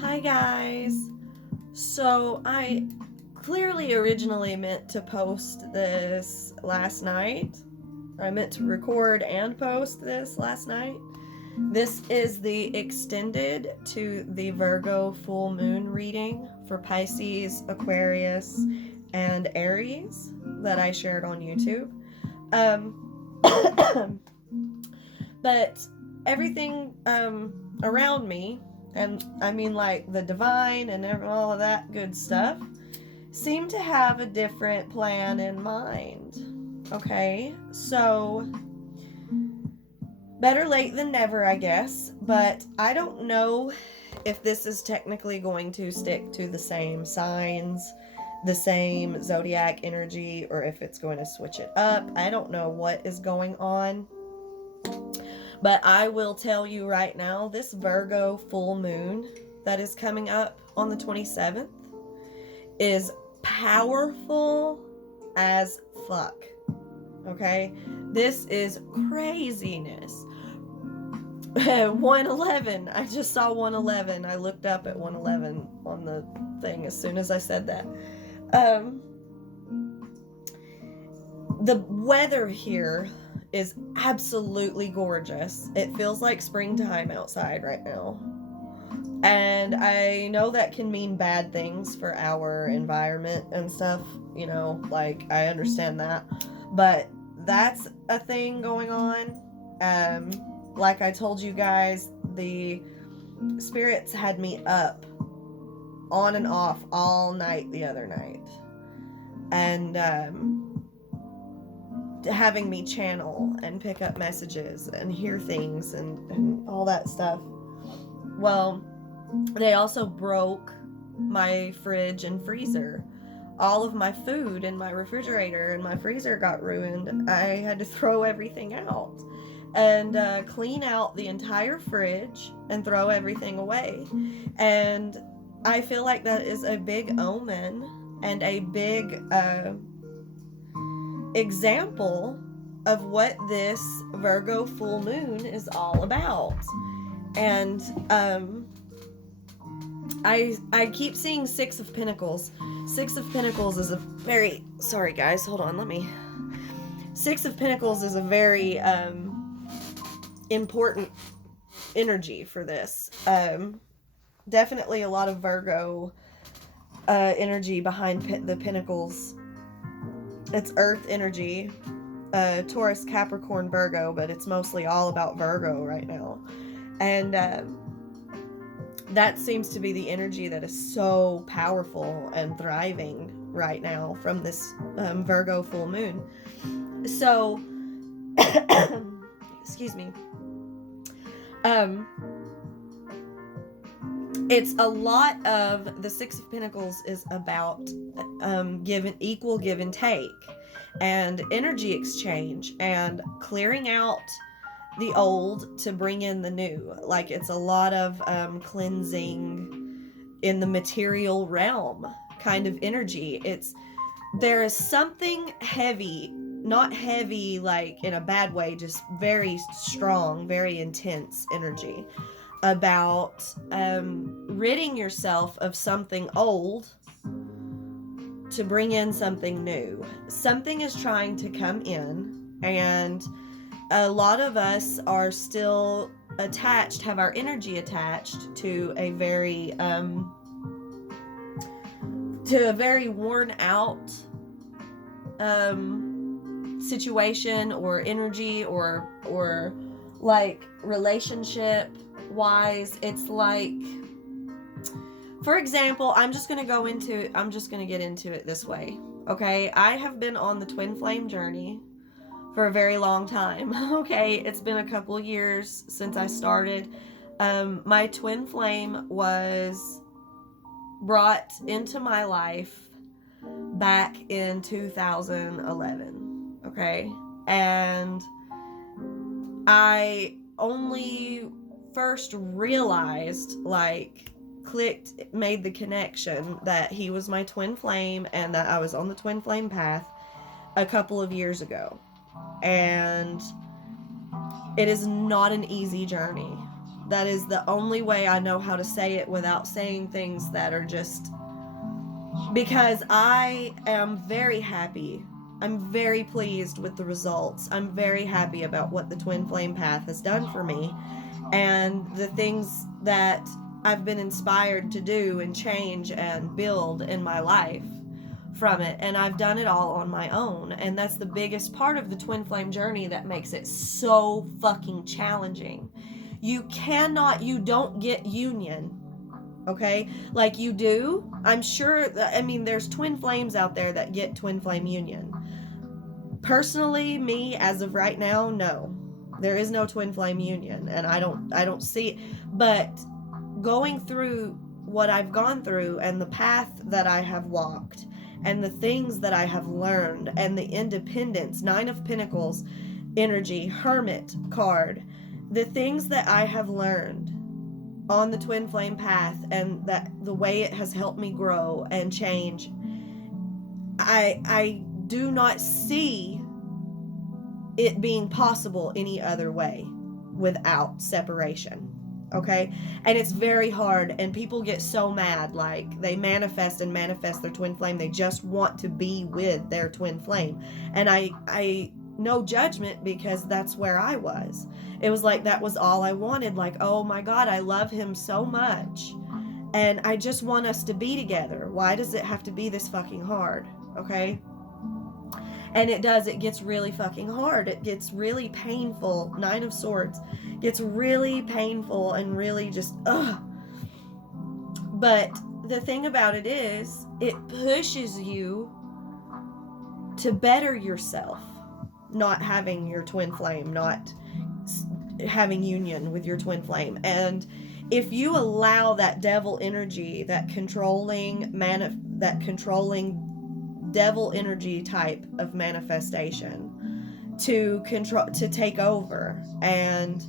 Hi guys. So I clearly originally meant to post this last night. I meant to record and post this last night. This is the extended to the Virgo full moon reading for Pisces, Aquarius, and Aries that I shared on YouTube. But everything around me, and I mean like the divine and all of that good stuff, seem to have a different plan in mind. Okay, so better late than never, I guess, but I don't know if this is technically going to stick to the same signs, the same zodiac energy, or if it's going to switch it up. I don't know what is going on. But I will tell you right now, this Virgo full moon that is coming up on the 27th is powerful as fuck. Okay? This is craziness. 111. I just saw 111. I looked up at 111 on the thing as soon as I said that. The weather here is absolutely gorgeous. It feels like springtime outside right now. And I know that can mean bad things for our environment and stuff, you know, like I understand that. But that's a thing going on. Like I told you guys, the spirits had me up on and off all night the other night. And having me channel and pick up messages and hear things and all that stuff. Well, they also broke my fridge and freezer. All of my food in my refrigerator and my freezer got ruined. I had to throw everything out and clean out the entire fridge and throw everything away. And I feel like that is a big omen and a big example of what this Virgo full moon is all about. And I keep seeing Six of Pentacles. Six of Pentacles is a very, sorry guys, hold on, Six of Pentacles is a very important energy for this. Definitely a lot of Virgo energy behind the Pentacles. It's earth energy, Taurus, Capricorn, Virgo, but it's mostly all about Virgo right now. And that seems to be the energy that is so powerful and thriving right now from this Virgo full moon. So, excuse me. It's a lot of the Six of Pentacles is about equal give and take and energy exchange and clearing out the old to bring in the new. Like it's a lot of cleansing in the material realm kind of energy. There is something heavy, not heavy like in a bad way, just very strong, very intense energy about ridding yourself of something old to bring in something new. Something is trying to come in, and a lot of us are still attached, have our energy attached to a very worn out situation or energy or like relationship wise. It's like, for example, I'm just going to get into it this way. Okay, I have been on the twin flame journey for a very long time. Okay, it's been a couple years since I started. My twin flame was brought into my life back in 2011. Okay, and I only first realized, like, made the connection that he was my twin flame and that I was on the twin flame path a couple of years ago. And it is not an easy journey. That is the only way I know how to say it without saying things that are just, because I am very happy. I'm very pleased with the results. I'm very happy about what the twin flame path has done for me and the things that I've been inspired to do and change and build in my life from it. And I've done it all on my own. And that's the biggest part of the twin flame journey that makes it so fucking challenging. You don't get union. Okay? Like you do. I'm sure, there's twin flames out there that get twin flame union. Personally, me, as of right now, no. There is no twin flame union, and I don't see it. But going through what I've gone through and the path that I have walked and the things that I have learned and the independence, 9 of Pentacles energy, Hermit card, the things that I have learned on the twin flame path and that the way it has helped me grow and change, I do not see it being possible any other way without separation. Okay? And it's very hard, and people get so mad, like they manifest their twin flame. They just want to be with their twin flame. And I no judgment, because that's where I was. It was like that was all I wanted. Like, oh my God, I love him so much. And I just want us to be together. Why does it have to be this fucking hard? Okay? And it does. It gets really fucking hard. It gets really painful. 9 of Swords gets really painful and really just, ugh. But the thing about it is, it pushes you to better yourself. Not having your twin flame, not having union with your twin flame. And if you allow that devil energy, that controlling devil energy type of manifestation to take over and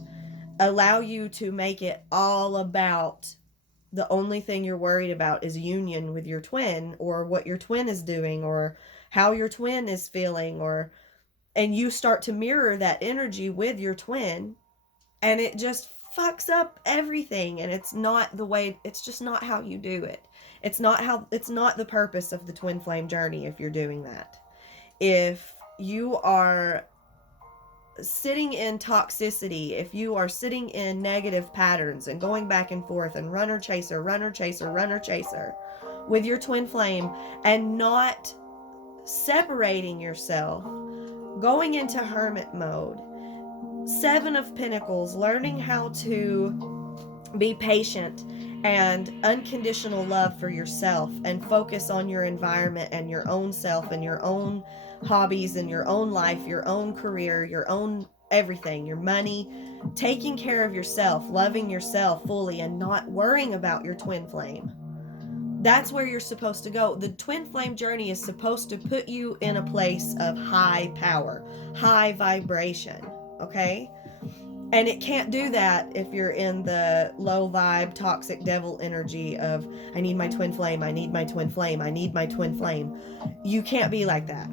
allow you to make it all about the only thing you're worried about is union with your twin, or what your twin is doing, or how your twin is feeling, and you start to mirror that energy with your twin, and it just fucks up everything. And it's just not how you do it. It's not the purpose of the twin flame journey if you're doing that. If you are sitting in toxicity, if you are sitting in negative patterns and going back and forth and runner chaser with your twin flame and not separating yourself, going into hermit mode, 7 of Pentacles, learning how to be patient and unconditional love for yourself and focus on your environment and your own self and your own hobbies and your own life, your own career, your own everything, your money, taking care of yourself, loving yourself fully and not worrying about your twin flame. That's where you're supposed to go. The twin flame journey is supposed to put you in a place of high power, high vibration, okay? And it can't do that if you're in the low vibe, toxic devil energy of, I need my twin flame, I need my twin flame, I need my twin flame. You can't be like that.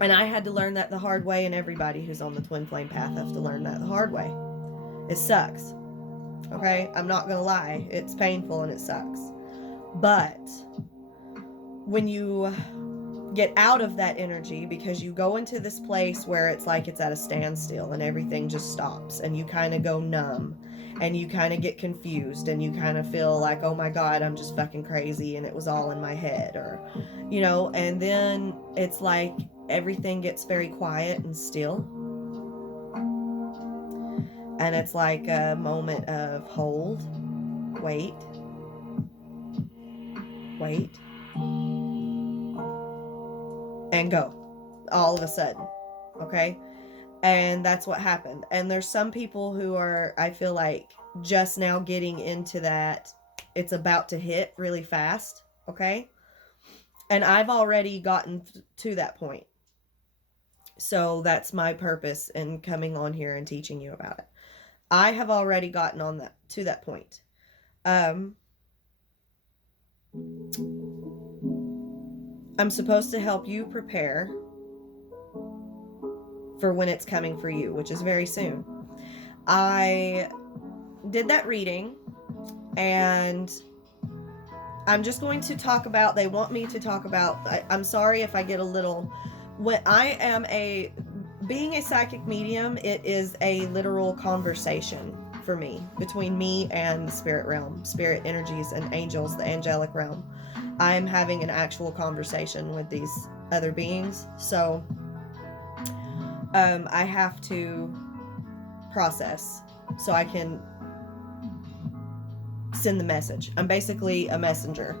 And I had to learn that the hard way, and everybody who's on the twin flame path has to learn that the hard way. It sucks. Okay? I'm not gonna lie. It's painful and it sucks. But when you get out of that energy, because you go into this place where it's like it's at a standstill and everything just stops and you kind of go numb and you kind of get confused and you kind of feel like, oh my God, I'm just fucking crazy and it was all in my head, or, and then it's like everything gets very quiet and still. And it's like a moment of hold, wait, and go all of a sudden. Okay? And that's what happened. And there's some people who are, I feel like, just now getting into that. It's about to hit really fast. Okay? And I've already gotten to that point. So that's my purpose in coming on here and teaching you about it. I have already gotten to that point. I'm supposed to help you prepare for when it's coming for you, which is very soon. I did that reading, and I'm just going to talk about, they want me to talk about, I'm sorry if I get a little, when I am being a psychic medium, it is a literal conversation for me, between me and the spirit realm, spirit energies and angels, the angelic realm. I am having an actual conversation with these other beings, so I have to process so I can send the message. I'm basically a messenger.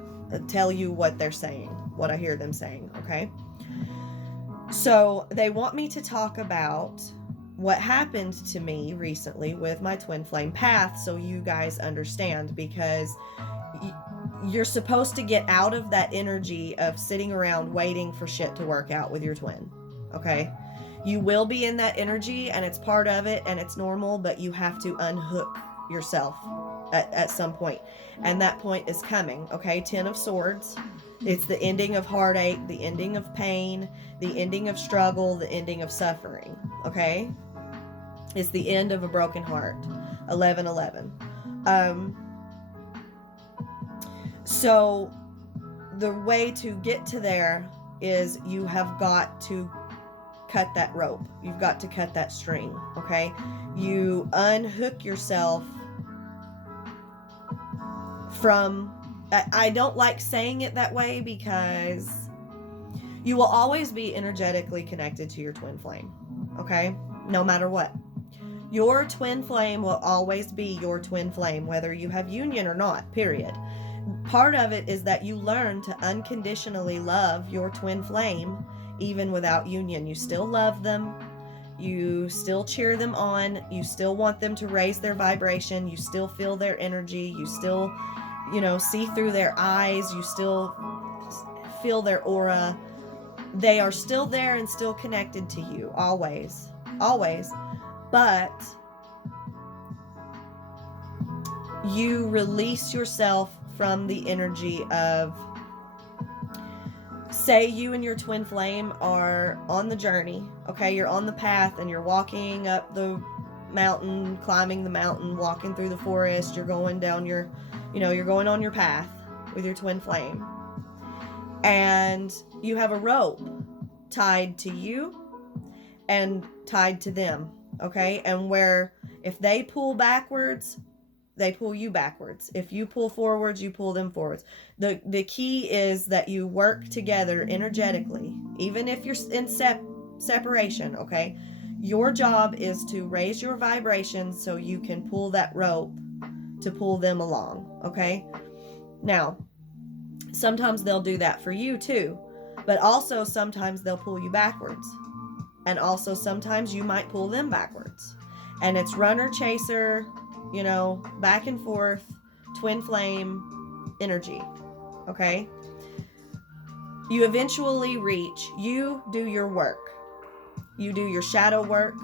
Tell you what they're saying, what I hear them saying, okay? So they want me to talk about what happened to me recently with my twin flame path, so you guys understand, because you're supposed to get out of that energy of sitting around waiting for shit to work out with your twin, okay? You will be in that energy, and it's part of it, and it's normal, but you have to unhook yourself at some point, and that point is coming, okay? 10 of Swords. It's the ending of heartache, the ending of pain, the ending of struggle, the ending of suffering, okay? It's the end of a broken heart. 11:11. So the way to get to there is you have got to cut that rope. You've got to cut that string, okay? You unhook yourself from, I don't like saying it that way, because you will always be energetically connected to your twin flame, okay? No matter what. Your twin flame will always be your twin flame, whether you have union or not, period. Part of it is that you learn to unconditionally love your twin flame, even without union. You still love them. You still cheer them on. You still want them to raise their vibration. You still feel their energy. You still, see through their eyes. You still feel their aura. They are still there and still connected to you, always, always. But you release yourself from the energy of, say you and your twin flame are on the journey, okay? You're on the path and you're walking up the mountain, climbing the mountain, walking through the forest. You're going down you're going on your path with your twin flame. And you have a rope tied to you and tied to them, okay? And where if they pull backwards, they pull you backwards. If you pull forwards, you pull them forwards. The key is that you work together energetically, even if you're in separation, okay? Your job is to raise your vibrations so you can pull that rope to pull them along, okay? Now, sometimes they'll do that for you too, but also sometimes they'll pull you backwards. And also sometimes you might pull them backwards. And it's runner, chaser, back and forth, twin flame energy, okay? You eventually reach, you do your work. You do your shadow work,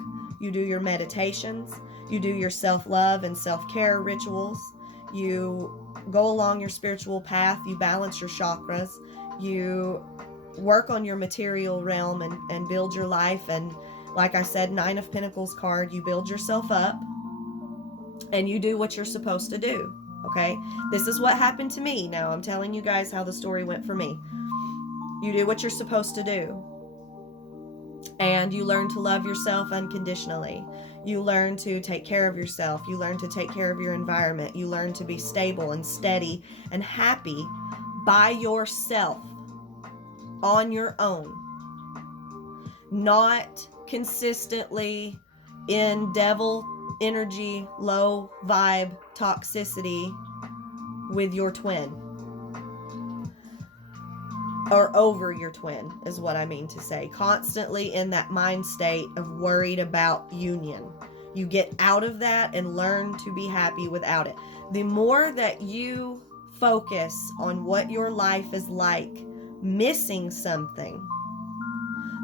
you do your meditations, you do your self-love and self-care rituals, you go along your spiritual path, you balance your chakras, you work on your material realm and build your life. And like I said, 9 of Pentacles card, you build yourself up and you do what you're supposed to do, okay? This is what happened to me. Now I'm telling you guys how the story went for me. You do what you're supposed to do, and you learn to love yourself unconditionally. You learn to take care of yourself. You learn to take care of your environment. You learn to be stable and steady and happy by yourself, on your own, not consistently in devil energy, low vibe toxicity with your twin, or over your twin is what I mean to say. Constantly in that mind state of worried about union. You get out of that and learn to be happy without it. The more that you focus on what your life is like, missing something,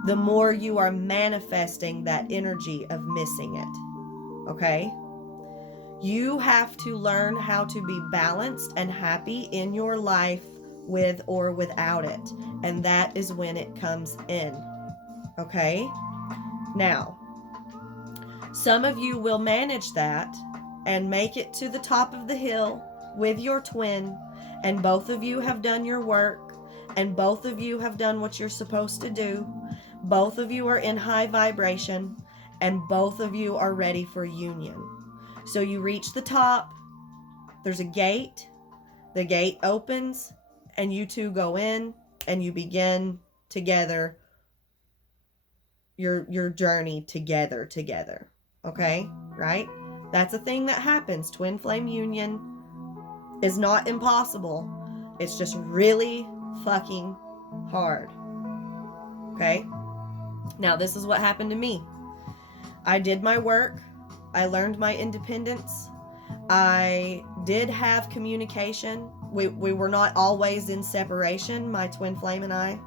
the more you are manifesting that energy of missing it, okay? You have to learn how to be balanced and happy in your life with or without it, and that is when it comes in, okay? Now, some of you will manage that and make it to the top of the hill with your twin, and both of you have done your work, and both of you have done what you're supposed to do. Both of you are in high vibration, and both of you are ready for union. So you reach the top, there's a gate, the gate opens, and you two go in, and you begin together your journey together. Okay? Right? That's a thing that happens. Twin flame union is not impossible. It's just really fucking hard. Okay? Now, this is what happened to me. I did my work. I learned my independence. I did have communication. We were not always in separation, my twin flame and I.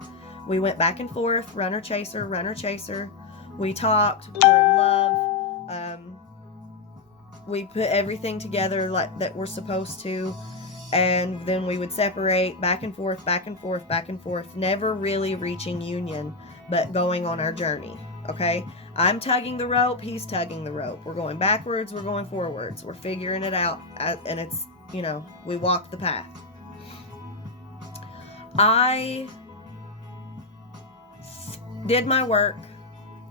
We went back and forth, runner chaser. We talked, we were in love. We put everything together like that we're supposed to, and then we would separate back and forth, never really reaching union, but going on our journey. Okay? I'm tugging the rope, he's tugging the rope. We're going backwards, we're going forwards. We're figuring it out, and it's, you know, we walk the path. I did my work.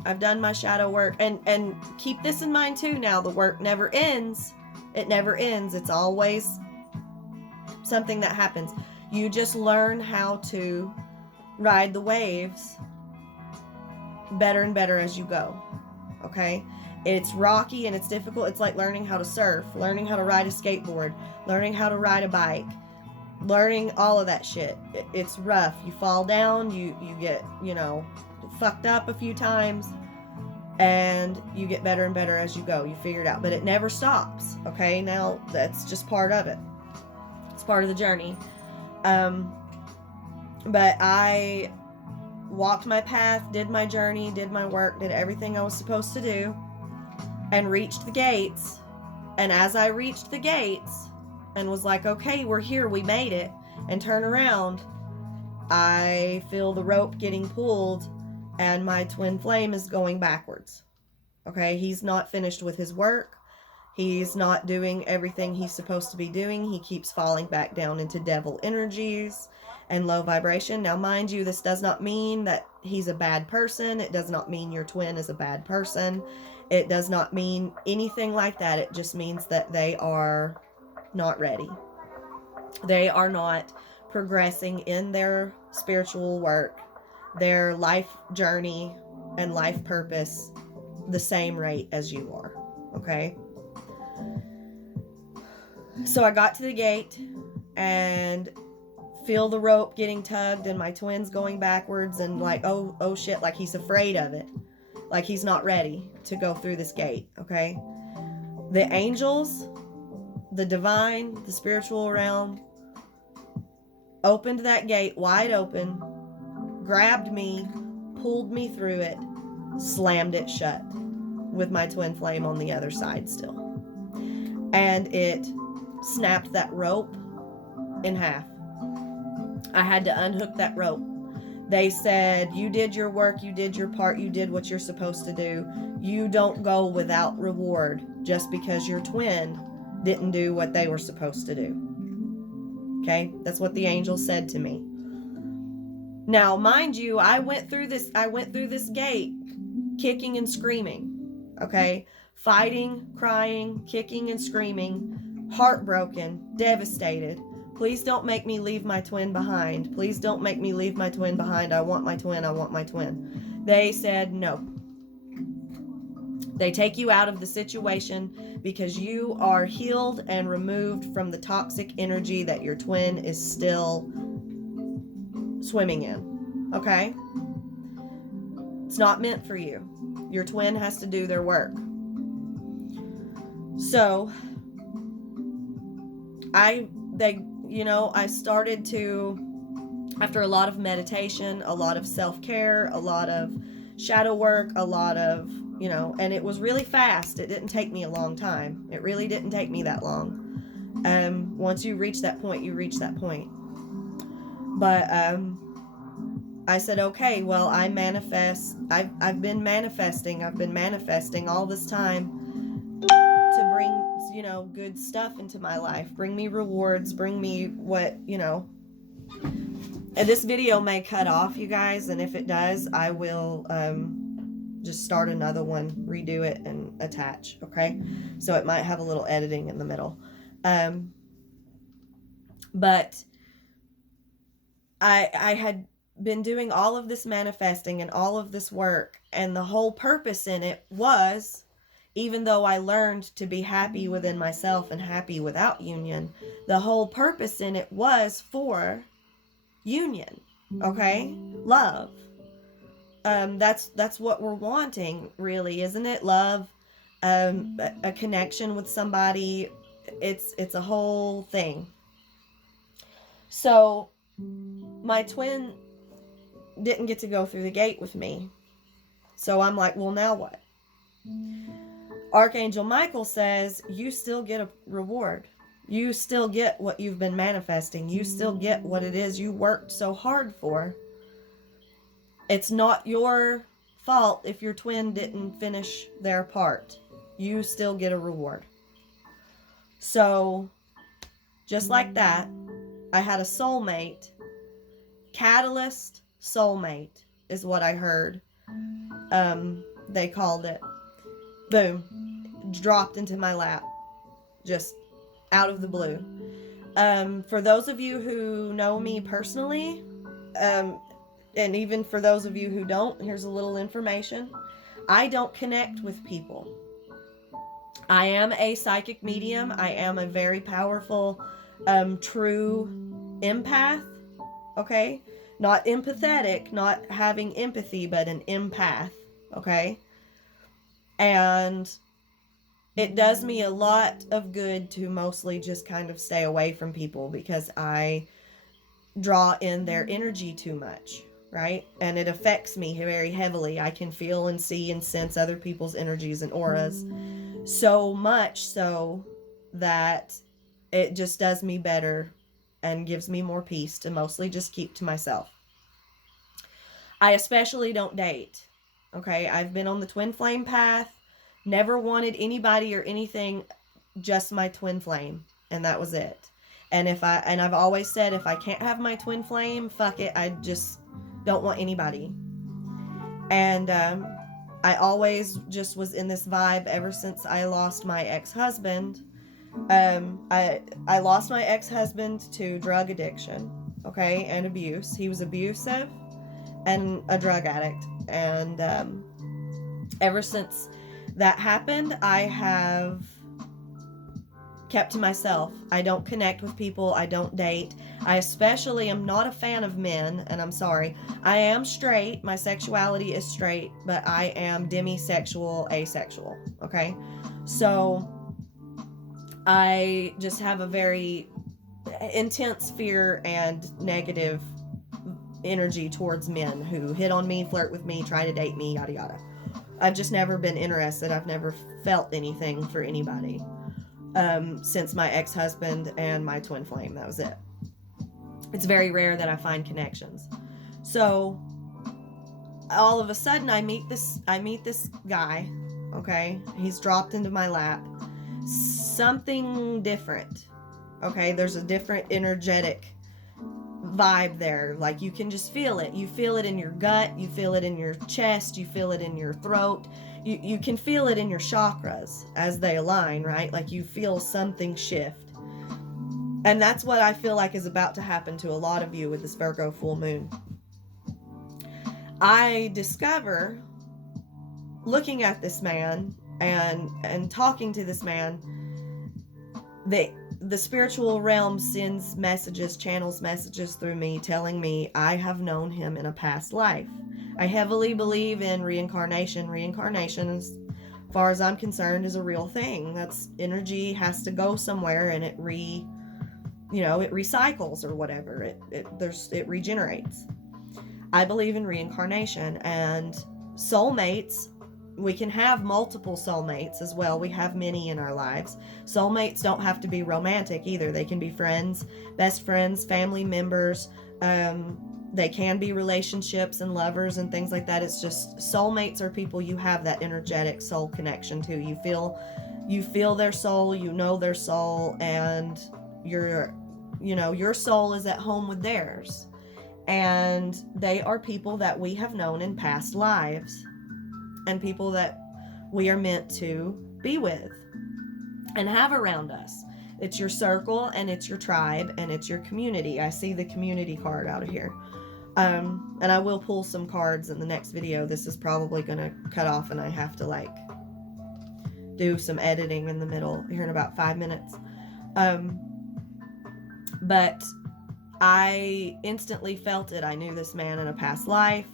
I've done my shadow work, and keep this in mind too. Now, the work never ends. It never ends. It's always something that happens. You just learn how to ride the waves better and better as you go. Okay? It's rocky and it's difficult. It's like learning how to surf, learning how to ride a skateboard, learning how to ride a bike, learning all of that shit. It's rough. You fall down, you get, you know, fucked up a few times, and you get better and better as you go. You figure it out, but it never stops. Okay? Now, that's just part of it. It's part of the journey. But I walked my path, did my journey, did my work, did everything I was supposed to do, and reached the gates. And as I reached the gates and was like, okay, we're here, we made it, and turn around, I feel the rope getting pulled, and my twin flame is going backwards. Okay, he's not finished with his work. He's not doing everything he's supposed to be doing. He keeps falling back down into devil energies and low vibration. Now, mind you, this does not mean that he's a bad person. It does not mean your twin is a bad person. It does not mean anything like that. It just means that they are not ready. They are not progressing in their spiritual work, their life journey and life purpose the same rate as you are. Okay? So I got to the gate and feel the rope getting tugged, and my twin's going backwards, and like, oh shit, like he's afraid of it. Like he's not ready to go through this gate. Okay? The angels, the divine, the spiritual realm opened that gate wide open, grabbed me, pulled me through it, slammed it shut with my twin flame on the other side still. And it snapped that rope in half. I had to unhook that rope. They said, you did your work, you did your part, you did what you're supposed to do. You don't go without reward just because your twin didn't do what they were supposed to do. Okay? That's what the angel said to me. Now, mind you, I went through this gate kicking and screaming. Okay? Fighting, crying, kicking and screaming, heartbroken, devastated. Please don't make me leave my twin behind. Please don't make me leave my twin behind. I want my twin. I want my twin. They said no. They take you out of the situation because you are healed and removed from the toxic energy that your twin is still swimming in. Okay? It's not meant for you. Your twin has to do their work. So, I started to, after a lot of meditation, a lot of self-care, a lot of shadow work, a lot of, and it was really fast. It didn't take me a long time. It really didn't take me that long. Once you reach that point, you reach that point. But, I said, okay, well, I've been manifesting all this time to bring, good stuff into my life. Bring me rewards, bring me what, And this video may cut off, you guys, and if it does, I will just start another one, redo it, and attach, okay? So it might have a little editing in the middle. But I had been doing all of this manifesting and all of this work, and the whole purpose in it was, even though I learned to be happy within myself and happy without union, the whole purpose in it was for union, okay? Love. That's what we're wanting, really, isn't it? Love, a connection with somebody. It's a whole thing. So my twin didn't get to go through the gate with me. So I'm like, well, now what? Archangel Michael says, you still get a reward. You still get what you've been manifesting. You still get what it is you worked so hard for. It's not your fault if your twin didn't finish their part. You still get a reward. So, just like that, I had a soulmate. Catalyst soulmate is what I heard. They called it. Boom. Dropped into my lap. Just out of the blue. For those of you who know me personally, and even for those of you who don't, here's a little information. I don't connect with people. I am a psychic medium. I am a very powerful, true empath. Okay? Not empathetic, not having empathy, but an empath. Okay? And it does me a lot of good to mostly just kind of stay away from people because I draw in their energy too much, right? And it affects me very heavily. I can feel and see and sense other people's energies and auras so much so that it just does me better and gives me more peace to mostly just keep to myself. I especially don't date. Okay, I've been on the twin flame path, never wanted anybody or anything, just my twin flame, and that was it. And I've always said, if I can't have my twin flame, fuck it, I just don't want anybody. And I always just was in this vibe ever since I lost my ex-husband. I lost my ex-husband to drug addiction, okay, and abuse. He was abusive and a drug addict. And ever since that happened, I have kept to myself. I don't connect with people. I don't date. I especially am not a fan of men, and I'm sorry. I am straight. My sexuality is straight, but I am demisexual, asexual, okay? So I just have a very intense fear and negative energy towards men who hit on me, flirt with me, try to date me, yada yada. I've just never been interested. I've never felt anything for anybody since my ex-husband and my twin flame. That was it. It's very rare that I find connections. So all of a sudden I meet this guy, okay? He's dropped into my lap. Something different. Okay, there's a different energetic vibe there. Like, you can just feel it. You feel it in your gut, you feel it in your chest, you feel it in your throat. You can feel it in your chakras as they align, right? Like, you feel something shift. And that's what I feel like is about to happen to a lot of you with this Virgo full moon. I discover, looking at this man and talking to this man, the spiritual realm sends messages, channels messages through me, telling me I have known him in a past life. I heavily believe in reincarnation. Reincarnation, as far as I'm concerned, is a real thing. That's energy has to go somewhere, and it recycles or whatever. It regenerates. I believe in reincarnation and soulmates. We can have multiple soulmates as well. We have many in our lives. Soulmates don't have to be romantic either. They can be friends, best friends, family members. They can be relationships and lovers and things like that. It's just soulmates are people you have that energetic soul connection to. You feel You feel their soul, you know their soul, and your soul is at home with theirs. And they are people that we have known in past lives, and people that we are meant to be with and have around us. It's your circle, and it's your tribe, and it's your community. I see the community card out of here. And I will pull some cards in the next video. This is probably going to cut off, and I have to like do some editing in the middle here in about 5 minutes. But I instantly felt it. I knew this man in a past life.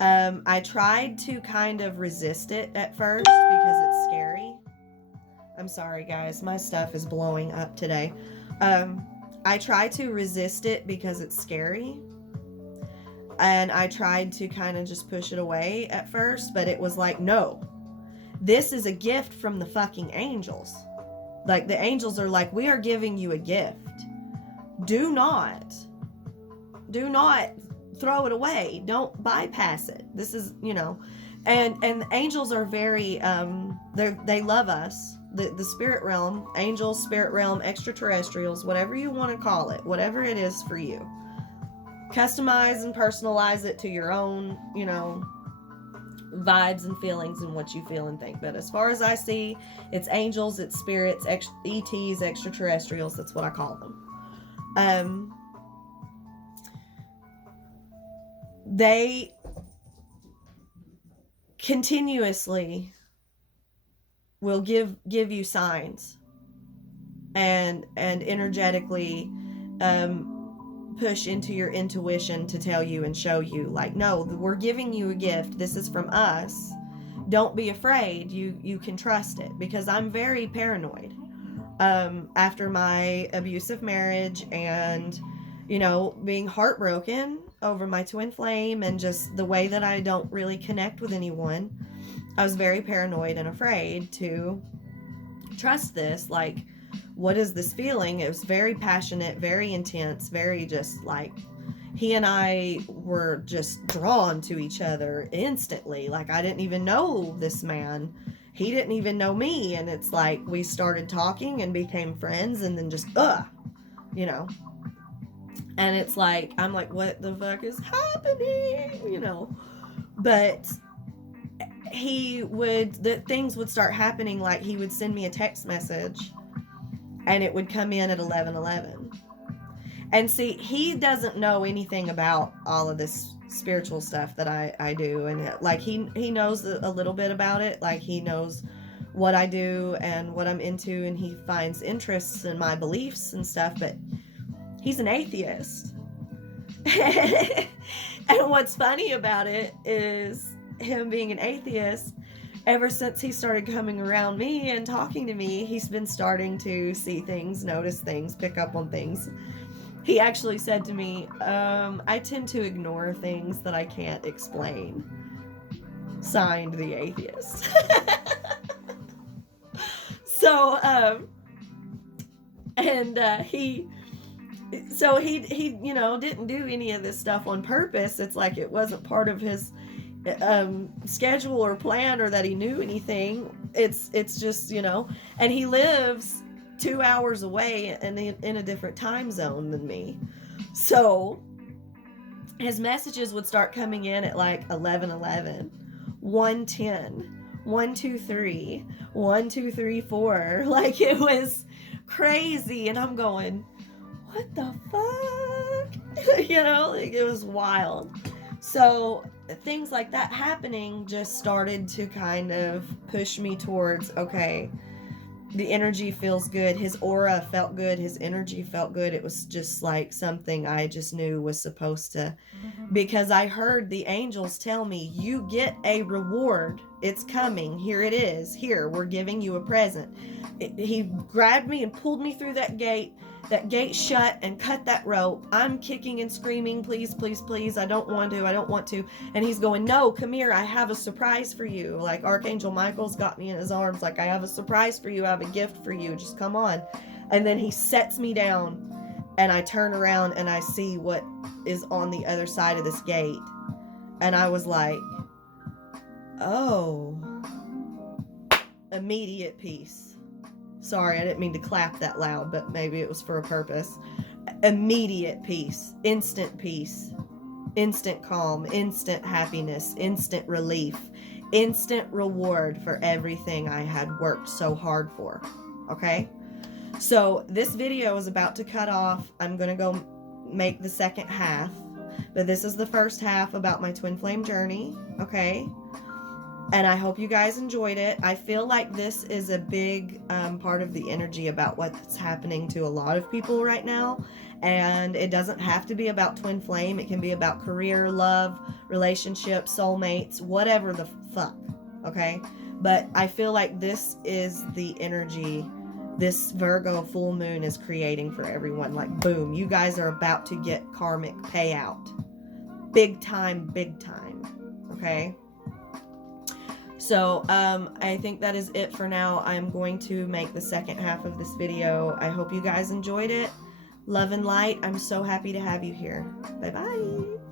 I tried to kind of resist it at first because it's scary. I'm sorry, guys. My stuff is blowing up today. I tried to resist it because it's scary. And I tried to kind of just push it away at first, but it was like, no, this is a gift from the fucking angels. Like, the angels are like, we are giving you a gift. Do not throw it away. Don't bypass it. This is, and the angels are very, they love us. The spirit realm, angels, spirit realm, extraterrestrials, whatever you want to call it, whatever it is for you. Customize and personalize it to your own, vibes and feelings and what you feel and think. But as far as I see, it's angels, it's spirits, ETs, extraterrestrials. That's what I call them. They continuously will give you signs and energetically push into your intuition to tell you and show you, like, no, we're giving you a gift. This is from us. Don't be afraid. You can trust it. Because I'm very paranoid. After my abusive marriage and, being heartbroken over my twin flame and just the way that I don't really connect with anyone, I was very paranoid and afraid to trust this. Like, what is this feeling? It was very passionate, very intense, very just like, he and I were just drawn to each other instantly. Like, I didn't even know this man. He didn't even know me. And it's like, we started talking and became friends, and then just, and it's like, I'm like, what the fuck is happening? But things would start happening. Like, he would send me a text message, and it would come in at 11:11. And see, he doesn't know anything about all of this spiritual stuff that I do. And like, he knows a little bit about it. Like, he knows what I do and what I'm into, and he finds interests in my beliefs and stuff, but he's an atheist. And what's funny about it is, him being an atheist, ever since he started coming around me and talking to me, he's been starting to see things, notice things, pick up on things. He actually said to me, I tend to ignore things that I can't explain. Signed, the atheist. So, he didn't do any of this stuff on purpose. It's like, it wasn't part of his schedule or plan, or that he knew anything. It's just, and he lives 2 hours away in a different time zone than me. So his messages would start coming in at like 11:11, 1:10, 1:23, 1:234. Like, it was crazy. And I'm going, what the fuck? Like, it was wild. So things like that happening just started to kind of push me towards, okay, the energy feels good. His aura felt good. His energy felt good. It was just like something I just knew was supposed to, because I heard the angels tell me, you get a reward. It's coming. Here it is. Here, we're giving you a present. He grabbed me and pulled me through that gate. That gate shut and cut that rope. I'm kicking and screaming, please, please, please. I don't want to. And he's going, no, come here. I have a surprise for you. Like, Archangel Michael's got me in his arms. Like, I have a surprise for you. I have a gift for you. Just come on. And then he sets me down, and I turn around and I see what is on the other side of this gate. And I was like, oh, immediate peace. Sorry, I didn't mean to clap that loud, but maybe it was for a purpose. Immediate peace, instant calm, instant happiness, instant relief, instant reward for everything I had worked so hard for. Okay? So this video is about to cut off. I'm going to go make the second half, but this is the first half about my twin flame journey. Okay? And I hope you guys enjoyed it. I feel like this is a big part of the energy about what's happening to a lot of people right now. And it doesn't have to be about twin flame. It can be about career, love, relationships, soulmates, whatever the fuck. Okay? But I feel like this is the energy this Virgo full moon is creating for everyone. Like, boom, you guys are about to get karmic payout. Big time, big time. Okay? So, I think that is it for now. I'm going to make the second half of this video. I hope you guys enjoyed it. Love and light. I'm so happy to have you here. Bye-bye.